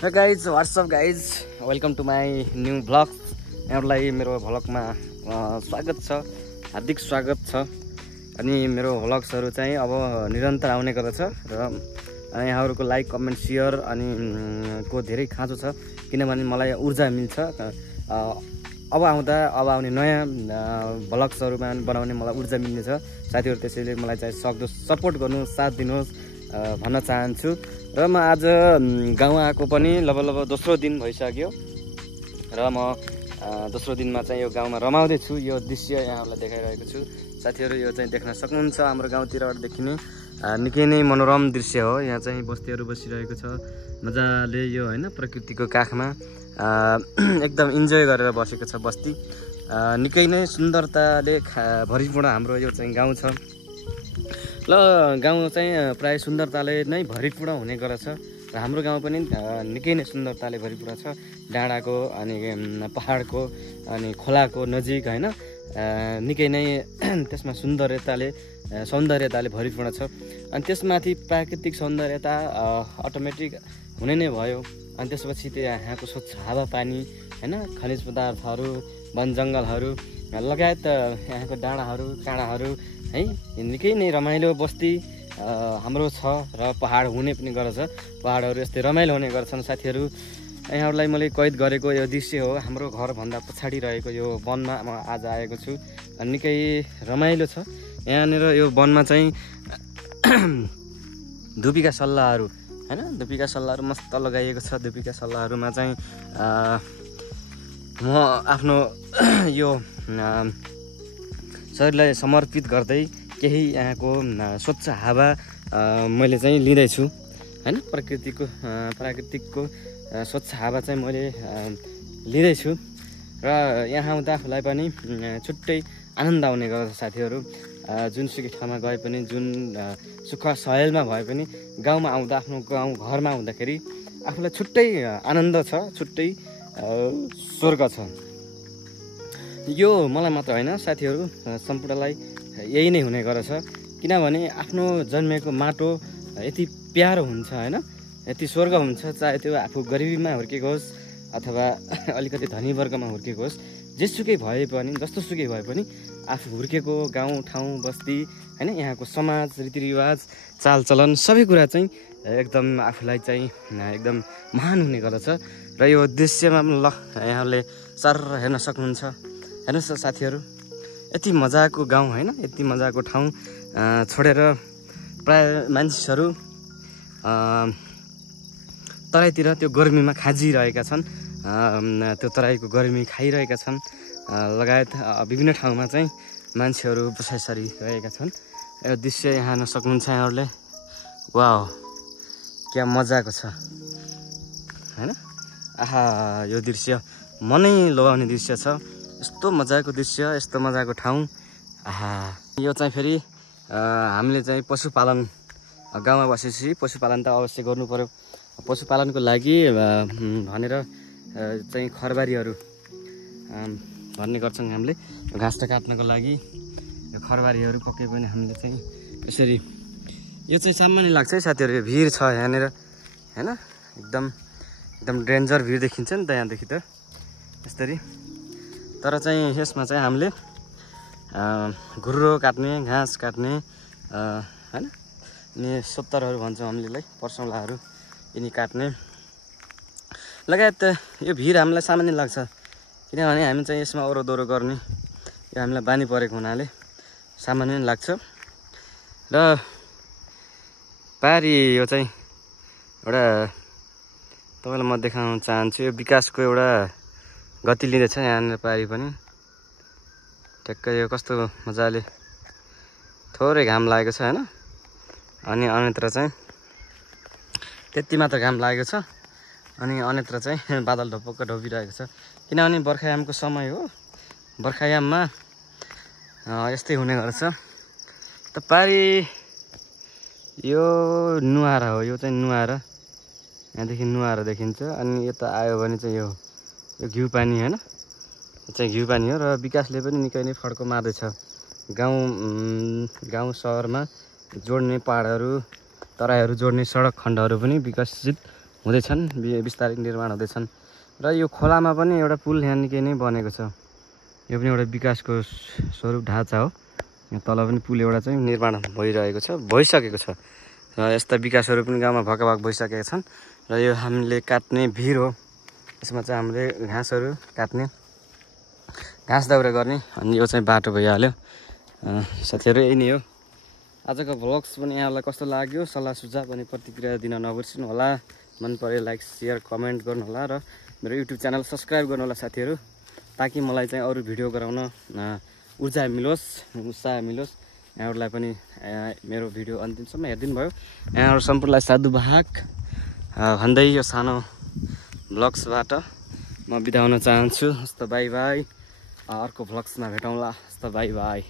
Hey guys, what's up guys? Welcome to my new vlog. यहाँलाई मेरो भ्लगमा स्वागत छ, हार्दिक स्वागत छ। अनि मेरो भ्लग्सहरु चाहिँ अब निरन्तर आउने गर्दछ र यहाँहरुको लाइक, कमेन्ट, शेयर अनि को धेरै खाँचो छ किनभने मलाई ऊर्जा मिल्छ। अब आउने नयाँ भ्लग्सहरुमा बनाउने मलाई ऊर्जा मिल्ने छ। साथीहरु त्यसैले मलाई चाहिँ सक्दो सपोर्ट गर्नु, साथ दिनुहोस् भन्न चाहन्छु। र म आज गाउँ आएको पनि लगभग दोस्रो दिन भइसक्यो र म दोस्रो दिनमा चाहिँ यो गाउँमा रमाउँदै छु। यो दृश्य यहाँहरुलाई देखाइरहेको छु। साथीहरु यो चाहिँ देख्न सक्नुहुन्छ, हाम्रो गाउँतिरबाट देखिने निकै नै मनोरम दृश्य हो। यहाँ चाहिँ बस्तीहरु बसिरहेको छ मजाले, यो हैन प्रकृतिको काखमा एकदम इन्जोय गरेर बसेको छ बस्ती। निकै नै सुन्दरताले भरिपूर्ण हाम्रो यो चाहिँ गाउँ छ। ल गाउँ चाहिँ प्राय सुन्दरताले नै भरिपूर्ण हुने गर्छ र हाम्रो गाउँ पनि निकै नै सुन्दरताले भरिपूर्ण छ। डाँडाको अनि पहाडको अनि खोलाको नजिक हैन, निकै नै त्यसमा सौन्दर्यताले भरिपूर्ण छ। अनि त्यसमाथि प्राकृतिक सौन्दर्यता अटोमेटिक हुने नै भयो। अनि त्यसपछि यहाँको स्वच्छ हावापानी हैन, खनिज पदार्थहरू, वन जङ्गलहरू लगायत यहाँको डाँडाहरू काँडाहरू है, निकै नै रमाइलो बस्ती हाम्रो छ। र पहाड हुने पनि गर्छ, पहाडहरू यस्तै रमाइलो हुने गर्छन्। साथीहरू यहाँहरूलाई मैले कैद गरेको यो दृश्य हो, हाम्रो घरभन्दा पछाडि रहेको यो वनमा म आज आएको छु। निकै रमाइलो छ यहाँनिर। यो वनमा चाहिँ धुपीका सल्लाहहरू हैन, धुपीका सल्लाहहरू मस्त लगाइएको छ। धुपीका सल्लाहहरूमा चाहिँ म आफ्नो यो शरीरलाई समर्पित गर्दै केही यहाँको स्वच्छ हावा मैले चाहिँ लिँदैछु हैन। प्राकृतिकको स्वच्छ हावा चाहिँ मैले लिँदैछु र यहाँ आउँदा आफूलाई पनि छुट्टै आनन्द आउने गर्छ। साथीहरू जुनसुकै ठाउँमा गए पनि, जुन सुख सहेलमा भए पनि गाउँमा आउँदा, आफ्नो गाउँ घरमा आउँदाखेरि आफूलाई छुट्टै आनन्द छ, छुट्टै स्वर्ग छ। यो मलाई मात्र होइन साथीहरू, सम्पूर्णलाई यही नै हुने गर्छ। किनभने आफ्नो जन्मेको माटो यति प्यारो हुन्छ हैन, यति स्वर्ग हुन्छ। चाहे त्यो आफू गरिबीमा हुर्केको होस् अथवा अलिकति धनी वर्गमा हुर्केको होस्, जेसुकै भए पनि, जस्तोसुकै भए पनि आफू हुर्केको गाउँ ठाउँ बस्ती हैन, यहाँको समाज रीतिरिवाज चालचलन सबै कुरा चाहिँ एकदम आफूलाई चाहिँ एकदम महान हुने गर्दछ। र यो दृश्यमा ल यहाँले सर हेर्न सक्नुहुन्छ। हेर्नुहोस् साथीहरू, यति मजाको गाउँ हैन, यति मजाको ठाउँ छोडेर प्राय मानिसहरू तराईतिर त्यो गर्मीमा खाजिरहेका छन्, त्यो तराईको गर्मी खाइरहेका छन्। लगायत विभिन्न ठाउँमा चाहिँ मान्छेहरू बसाइसरी रहेका छन्। यो दृश्य यहाँ हेर्न सक्नुहुन्छ यहाँहरूले। वाउ, क्या मजाको छ हैन। आहा, यो दृश्य मनै लोभाउने दृश्य छ। यस्तो मजाको दृश्य, यस्तो मजाको ठाउँ। आहा, यो चाहिँ फेरि हामीले चाहिँ पशुपालन, गाउँमा बसेपछि पशुपालन त अवश्य गर्नु पर्यो। पशुपालनको लागि भनेर चाहिँ खरबारीहरू भन्ने गर्छौँ हामीले। घाँस काट्नको लागि खरबारीहरू पक्कै पनि हामीले चाहिँ यसरी, यो चाहिँ सामान्य लाग्छ है साथीहरू। यो भिड छ यहाँनिर हैन, एकदम डेन्जर भिड देखिन्छ नि त यहाँदेखि त यसरी। तर चाहिँ यसमा चाहिँ हामीले घुर्रो काट्ने, घाँस काट्ने हैन, अनि सोत्तरहरू भन्छौँ हामीले, पर्सौलाहरू यिनी काट्ने लगायत यो भिड हामीलाई सामान्य लाग्छ। किनभने हामी चाहिँ यसमा ओरोदोरो गर्ने यो हामीलाई बानी परेको हुनाले सामान्य लाग्छ। र पारी यो चाहिँ एउटा तपाईँलाई म देखाउन चाहन्छु, यो विकासको एउटा गति लिँदैछ यहाँनिर पारी पनि। ठ्याक्कै यो कस्तो मजाले थोरै घाम लागेको छ हैन, अनि अन्यत्र चाहिँ त्यति मात्र घाम लागेको छ, अनि अन्यत्र चाहिँ बादल ढोपक्क ढोपिरहेको छ। किनभने बर्खायामको समय हो, बर्खायाममा यस्तै हुने गर्छ। त पारी यो नुहारा हो, यो चाहिँ नुहारा, यहाँदेखि नुहारा देखिन्छ। अनि यता आयो भने चाहिँ यो घिउ पानी हैन, यो चाहिँ घिउ पानी हो। र विकासले पनि निकै नै फड्को मार्दैछ गाउँ सहरमा जोड्ने पहाडहरू, तराईहरू जोड्ने सडक खण्डहरू पनि विकसित हुँदैछन्, बिस्तारै निर्माण हुँदैछन्। र यो खोलामा पनि एउटा पुल यहाँ निकै नै बनेको छ। यो पनि एउटा विकासको स्वरूप ढाँचा हो। यहाँ तल पनि पुल एउटा चाहिँ निर्माण भइरहेको छ, भइसकेको छ। र यस्ता विकासहरू पनि गाउँमा भकभाक भइसकेका छन्। र यो हामीले काट्ने भिर हो। यसमा चाहिँ हामीले घाँसहरू काट्ने, घाँस दाउरा गर्ने। अनि यो चाहिँ बाटो भइहाल्यो। साथीहरू यही नै हो आजको भ्लग्स पनि। यहाँलाई कस्तो लाग्यो सल्लाह सुझाव अनि प्रतिक्रिया दिन नबिर्सिनु होला। मन पऱ्यो लाइक सेयर कमेन्ट गर्नु होला र मेरो युट्युब च्यानल सब्सक्राइब गर्नु होला साथीहरू, ताकि मलाई चाहिँ अरू भिडियो गराउन उत्साह मिलोस्। यहाँहरूलाई पनि मेरो भिडियो अन्तिमसम्म हेरिदिनु भयो। यहाँहरू सम्पूर्णलाई साधुवाद भन्दै यो सानो भ्लग्सबाट म बिदा हुन चाहन्छु। हस्त बाई बाई। अर्को भ्लग्समा भेटौँला। हस्त बाई बाई।